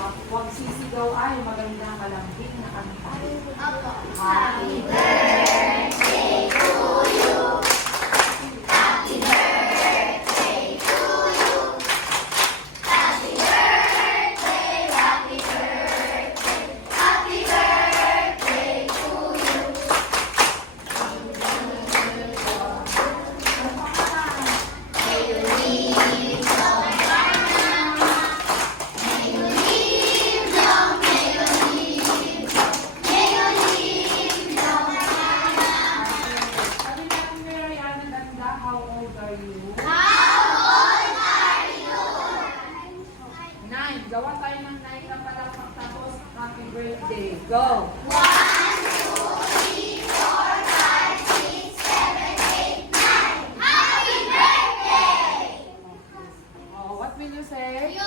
Huwag sisigaw ay maganda malambing na kanta. Opo. Happy birthday to you. Happy birthday to you. Happy birthday, happy birthday. Happy birthday to you. May you live long, may you live long, may you live, may you live long. Sabi natin kay Ryan and Ganda, how old are you? How old are you? 9. Gawa tayo ng 9 na palakpak tapos happy birthday. Go! 1, 2, 3, 4, 5, 6, 7, 8, 9. Happy birthday! Oh, what will you say? You